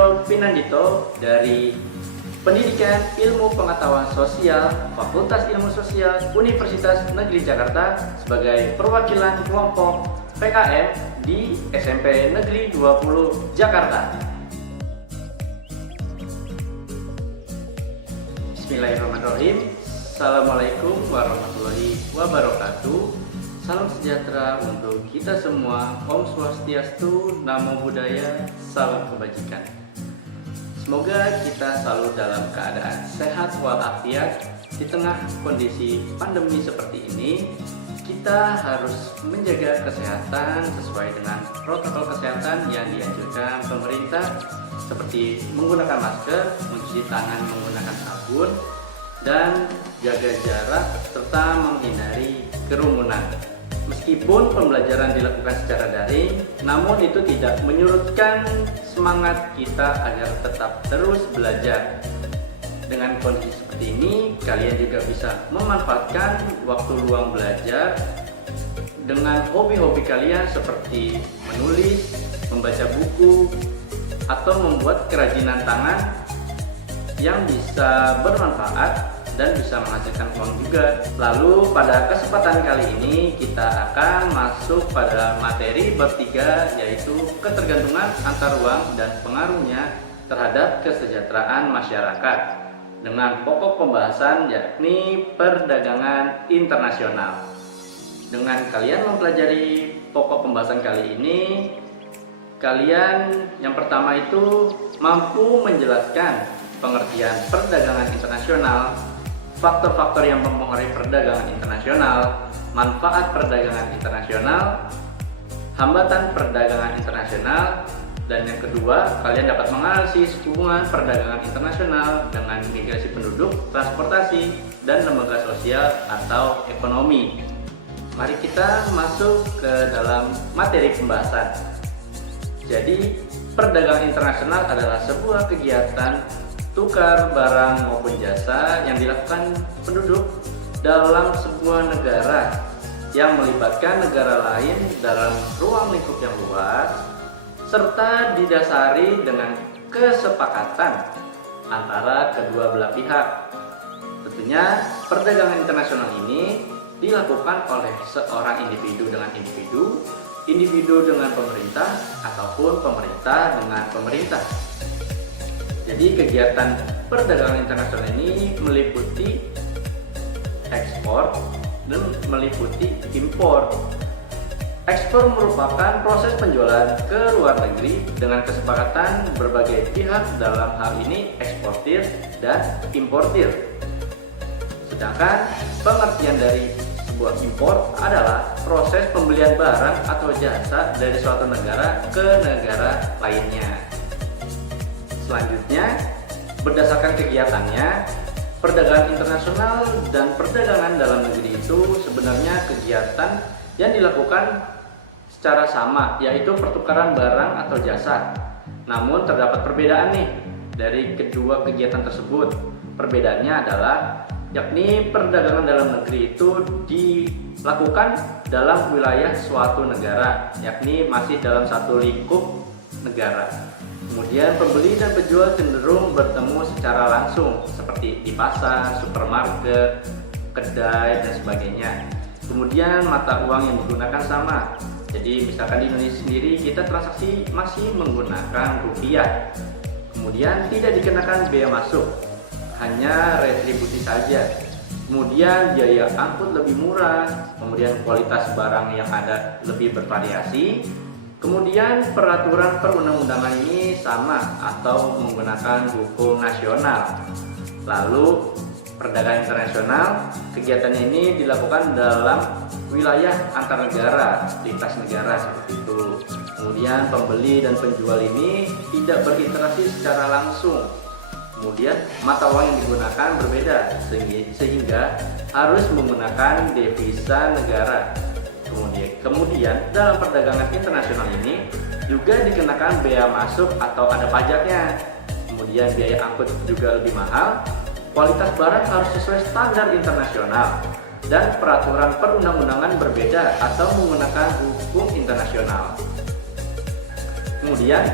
Hendro Pinandito dari Pendidikan Ilmu Pengetahuan Sosial Fakultas Ilmu Sosial Universitas Negeri Jakarta sebagai perwakilan kelompok PKM di SMP Negeri 20 Jakarta. Bismillahirrahmanirrahim. Assalamualaikum warahmatullahi wabarakatuh. Salam sejahtera untuk kita semua. Om Swastiastu, Namo Buddhaya, salam kebajikan. Semoga kita selalu dalam keadaan sehat walafiat. Di tengah kondisi pandemi seperti ini, kita harus menjaga kesehatan sesuai dengan protokol kesehatan yang dianjurkan pemerintah, seperti menggunakan masker, mencuci tangan menggunakan sabun, dan jaga jarak serta menghindari kerumunan. Meskipun pembelajaran dilakukan secara daring, namun itu tidak menyurutkan semangat kita agar tetap terus belajar. Dengan kondisi seperti ini, kalian juga bisa memanfaatkan waktu luang belajar dengan hobi-hobi kalian seperti menulis, membaca buku, atau membuat kerajinan tangan yang bisa bermanfaat dan bisa menghasilkan uang juga. Lalu pada kesempatan kali ini kita akan masuk pada materi bab 3, yaitu ketergantungan antar uang dan pengaruhnya terhadap kesejahteraan masyarakat, dengan pokok pembahasan yakni perdagangan internasional. Dengan kalian mempelajari pokok pembahasan kali ini, kalian yang pertama itu mampu menjelaskan pengertian perdagangan internasional, faktor-faktor yang mempengaruhi perdagangan internasional, manfaat perdagangan internasional, hambatan perdagangan internasional, dan yang kedua, kalian dapat menganalisis hubungan perdagangan internasional dengan migrasi penduduk, transportasi, dan lembaga sosial atau ekonomi. Mari kita masuk ke dalam materi pembahasan. Jadi, perdagangan internasional adalah sebuah kegiatan tukar barang maupun jasa yang dilakukan penduduk dalam sebuah negara yang melibatkan negara lain dalam ruang lingkup yang luas, serta didasari dengan kesepakatan antara kedua belah pihak. Tentunya perdagangan internasional ini dilakukan oleh seorang individu dengan individu, individu dengan pemerintah, ataupun pemerintah dengan pemerintah. Jadi kegiatan perdagangan internasional ini meliputi ekspor dan meliputi impor. Ekspor merupakan proses penjualan ke luar negeri dengan kesepakatan berbagai pihak, dalam hal ini eksportir dan importir. Sedangkan pengertian dari sebuah impor adalah proses pembelian barang atau jasa dari suatu negara ke negara lainnya. Selanjutnya, berdasarkan kegiatannya, perdagangan internasional dan perdagangan dalam negeri itu sebenarnya kegiatan yang dilakukan secara sama, yaitu pertukaran barang atau jasa. Namun terdapat perbedaan nih dari kedua kegiatan tersebut. Perbedaannya adalah yakni perdagangan dalam negeri itu dilakukan dalam wilayah suatu negara, yakni masih dalam satu lingkup negara. Kemudian pembeli dan penjual cenderung bertemu secara langsung seperti di pasar, supermarket, kedai, dan sebagainya. Kemudian mata uang yang digunakan sama. Jadi misalkan di Indonesia sendiri kita transaksi masih menggunakan rupiah. Kemudian tidak dikenakan biaya masuk, hanya retribusi saja. Kemudian biaya angkut lebih murah, kemudian kualitas barang yang ada lebih bervariasi. Kemudian peraturan perundang-undangan ini sama atau menggunakan hukum nasional. Lalu perdagangan internasional, kegiatannya ini dilakukan dalam wilayah antar negara, lintas negara seperti itu. Kemudian pembeli dan penjual ini tidak berinteraksi secara langsung. Kemudian mata uang yang digunakan berbeda sehingga harus menggunakan devisa negara. Kemudian dalam perdagangan internasional ini juga dikenakan bea masuk atau ada pajaknya. Kemudian biaya angkut juga lebih mahal. Kualitas barang harus sesuai standar internasional dan peraturan perundang-undangan berbeda atau menggunakan hukum internasional. Kemudian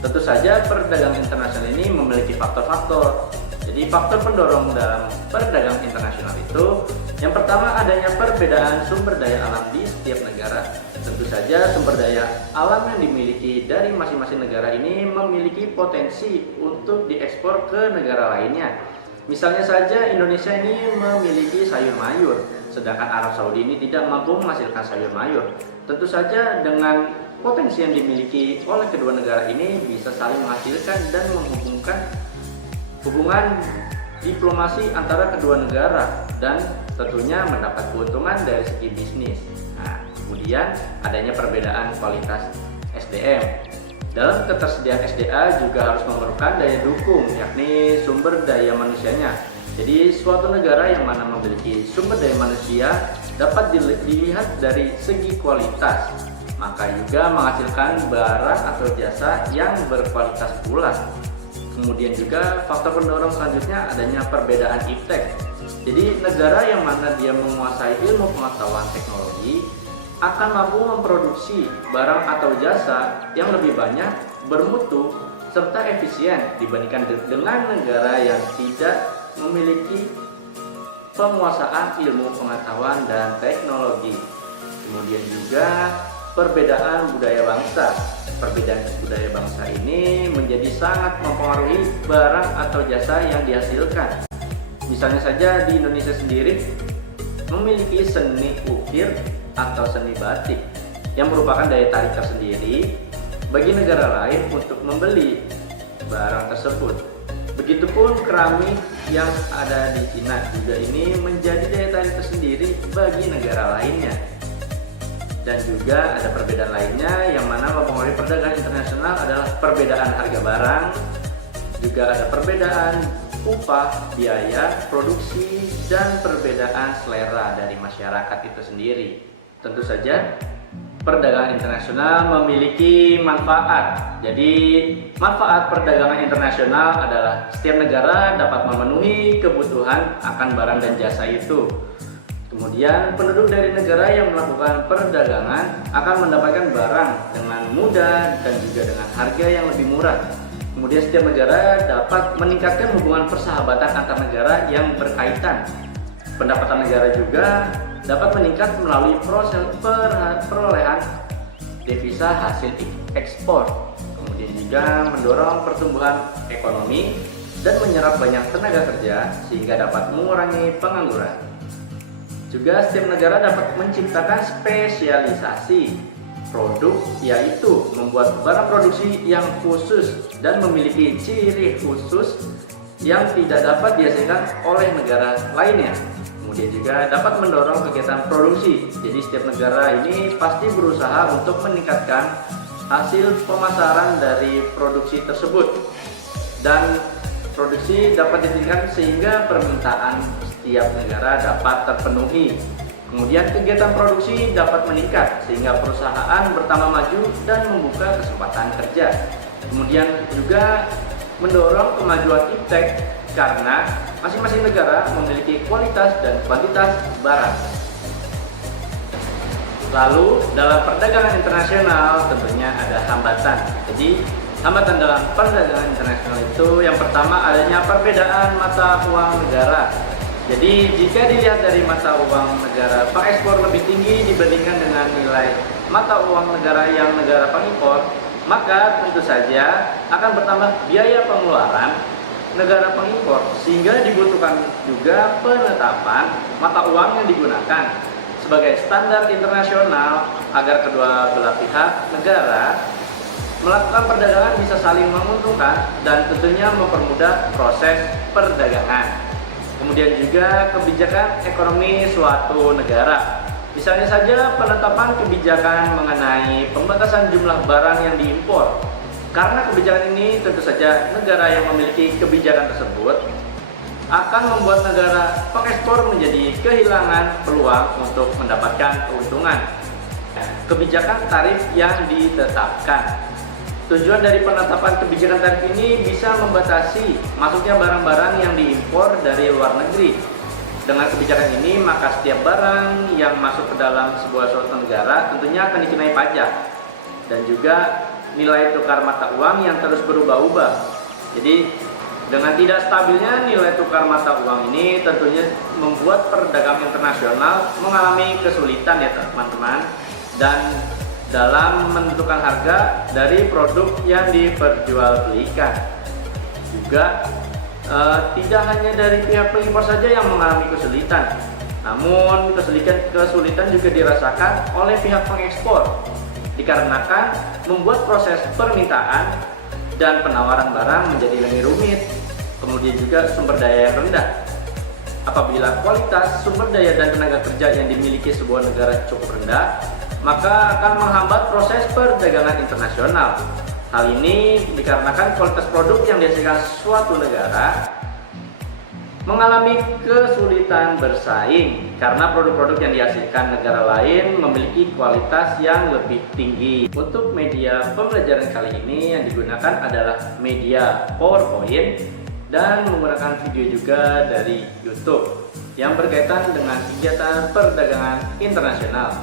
Tentu saja perdagangan internasional ini memiliki faktor-faktor. Jadi faktor pendorong dalam perdagangan internasional itu yang pertama adanya perbedaan sumber daya alam di setiap negara. Tentu saja sumber daya alam yang dimiliki dari masing-masing negara ini memiliki potensi untuk diekspor ke negara lainnya. Misalnya saja Indonesia ini memiliki sayur mayur, sedangkan Arab Saudi ini tidak mampu menghasilkan sayur mayur. Tentu saja dengan potensi yang dimiliki oleh kedua negara ini bisa saling menghasilkan dan menghubungkan hubungan diplomasi antara kedua negara dan tentunya mendapat keuntungan dari segi bisnis. Nah, kemudian adanya perbedaan kualitas SDM. Dalam ketersediaan SDA juga harus memerlukan daya dukung, yakni sumber daya manusianya. Jadi suatu negara yang mana memiliki sumber daya manusia dapat dilihat dari segi kualitas, maka juga menghasilkan barang atau jasa yang berkualitas pula. Kemudian juga faktor pendorong selanjutnya adanya perbedaan iptek. Jadi negara yang mana dia menguasai ilmu pengetahuan teknologi akan mampu memproduksi barang atau jasa yang lebih banyak, bermutu, serta efisien dibandingkan dengan negara yang tidak memiliki penguasaan ilmu pengetahuan dan teknologi. Kemudian juga perbedaan budaya bangsa. Perbedaan budaya bangsa ini menjadi sangat mempengaruhi barang atau jasa yang dihasilkan. Misalnya saja di Indonesia sendiri memiliki seni ukir atau seni batik yang merupakan daya tarik tersendiri bagi negara lain untuk membeli barang tersebut. Begitupun keramik yang ada di Cina juga ini menjadi daya tarik tersendiri bagi negara lainnya. Dan juga ada perbedaan lainnya yang mana mempengaruhi perdagangan internasional adalah perbedaan harga barang, juga ada perbedaan upah, biaya, produksi, dan perbedaan selera dari masyarakat itu sendiri. Tentu saja perdagangan internasional memiliki manfaat. Jadi manfaat perdagangan internasional adalah setiap negara dapat memenuhi kebutuhan akan barang dan jasa itu. Kemudian penduduk dari negara yang melakukan perdagangan akan mendapatkan barang dengan mudah dan juga dengan harga yang lebih murah. Kemudian setiap negara dapat meningkatkan hubungan persahabatan antar negara yang berkaitan. Pendapatan negara juga dapat meningkat melalui proses perolehan devisa hasil ekspor. Kemudian juga mendorong pertumbuhan ekonomi dan menyerap banyak tenaga kerja sehingga dapat mengurangi pengangguran. Juga setiap negara dapat menciptakan spesialisasi produk, yaitu membuat barang produksi yang khusus dan memiliki ciri khusus yang tidak dapat dihasilkan oleh negara lainnya. Kemudian juga dapat mendorong kegiatan produksi. Jadi setiap negara ini pasti berusaha untuk meningkatkan hasil pemasaran dari produksi tersebut, dan produksi dapat ditingkatkan sehingga permintaan setiap negara dapat terpenuhi. Kemudian kegiatan produksi dapat meningkat sehingga perusahaan bertambah maju dan membuka kesempatan kerja. Kemudian juga mendorong kemajuan iptek karena masing-masing negara memiliki kualitas dan kuantitas barang. Lalu dalam perdagangan internasional tentunya ada hambatan. Jadi hambatan dalam perdagangan internasional itu yang pertama adanya perbedaan mata uang negara. Jadi jika dilihat dari mata uang negara pengekspor lebih tinggi dibandingkan dengan nilai mata uang negara yang negara pengimpor, maka tentu saja akan bertambah biaya pengeluaran negara pengimpor, sehingga dibutuhkan juga penetapan mata uang yang digunakan sebagai standar internasional agar kedua belah pihak negara melakukan perdagangan bisa saling menguntungkan dan tentunya mempermudah proses perdagangan. Kemudian juga kebijakan ekonomi suatu negara. Misalnya saja penetapan kebijakan mengenai pembatasan jumlah barang yang diimpor. Karena kebijakan ini tentu saja negara yang memiliki kebijakan tersebut akan membuat negara pengekspor menjadi kehilangan peluang untuk mendapatkan keuntungan. Kebijakan tarif yang ditetapkan. Tujuan dari penetapan kebijakan tarif ini bisa membatasi masuknya barang-barang yang diimpor dari luar negeri. Dengan kebijakan ini, maka setiap barang yang masuk ke dalam sebuah suatu negara tentunya akan dikenai pajak. Dan juga nilai tukar mata uang yang terus berubah-ubah. Jadi dengan tidak stabilnya nilai tukar mata uang ini tentunya membuat perdagangan internasional mengalami kesulitan ya teman-teman, dan dalam menentukan harga dari produk yang diperjualbelikan. Juga tidak hanya dari pihak pengimpor saja yang mengalami kesulitan, namun kesulitan juga dirasakan oleh pihak pengekspor, dikarenakan membuat proses permintaan dan penawaran barang menjadi lebih rumit, kemudian juga sumber daya yang rendah. Apabila kualitas sumber daya dan tenaga kerja yang dimiliki sebuah negara cukup rendah, maka akan menghambat proses perdagangan internasional. Hal ini dikarenakan kualitas produk yang dihasilkan suatu negara mengalami kesulitan bersaing karena produk-produk yang dihasilkan negara lain memiliki kualitas yang lebih tinggi. Untuk media pembelajaran kali ini yang digunakan adalah media PowerPoint dan menggunakan video juga dari YouTube yang berkaitan dengan kegiatan perdagangan internasional.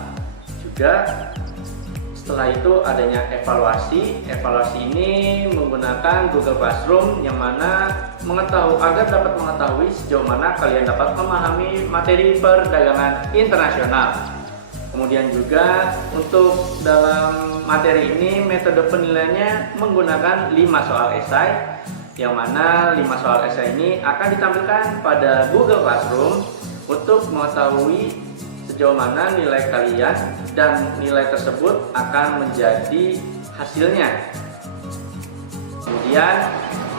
Juga setelah itu adanya evaluasi ini menggunakan Google Classroom, yang mana agar dapat mengetahui sejauh mana kalian dapat memahami materi perdagangan internasional. Kemudian juga untuk dalam materi ini metode penilaiannya menggunakan 5 soal esai, yang mana 5 soal esai ini akan ditampilkan pada Google Classroom untuk mengetahui sejauh mana nilai kalian dan nilai tersebut akan menjadi hasilnya. Kemudian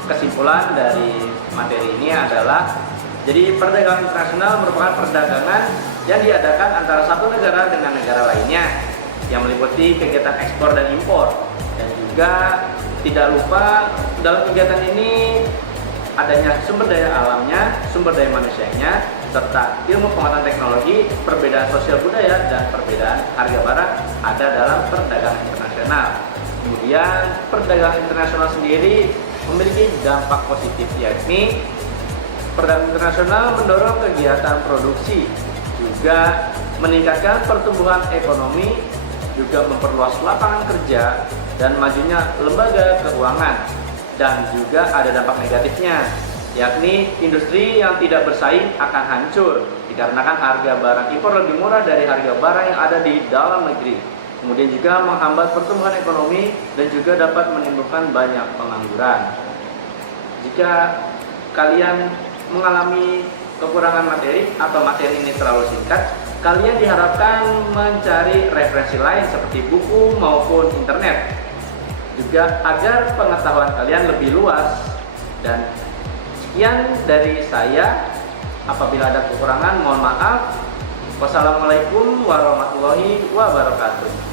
kesimpulan dari materi ini adalah, jadi perdagangan internasional merupakan perdagangan yang diadakan antara satu negara dengan negara lainnya yang meliputi kegiatan ekspor dan impor, dan juga tidak lupa dalam kegiatan ini adanya sumber daya alamnya, sumber daya manusianya, serta ilmu pengetahuan teknologi, perbedaan sosial budaya, dan perbedaan harga barang ada dalam perdagangan internasional. Kemudian perdagangan internasional sendiri memiliki dampak positif, yakni perdagangan internasional mendorong kegiatan produksi, juga meningkatkan pertumbuhan ekonomi, juga memperluas lapangan kerja dan majunya lembaga keuangan. Dan juga ada dampak negatifnya, yakni industri yang tidak bersaing akan hancur dikarenakan harga barang impor lebih murah dari harga barang yang ada di dalam negeri. Kemudian juga menghambat pertumbuhan ekonomi dan juga dapat menimbulkan banyak pengangguran. Jika kalian mengalami kekurangan materi atau materi ini terlalu singkat, kalian diharapkan mencari referensi lain seperti buku maupun internet, juga agar pengetahuan kalian lebih luas. Dan sekian dari saya. Apabila ada kekurangan mohon maaf. Wassalamualaikum warahmatullahi wabarakatuh.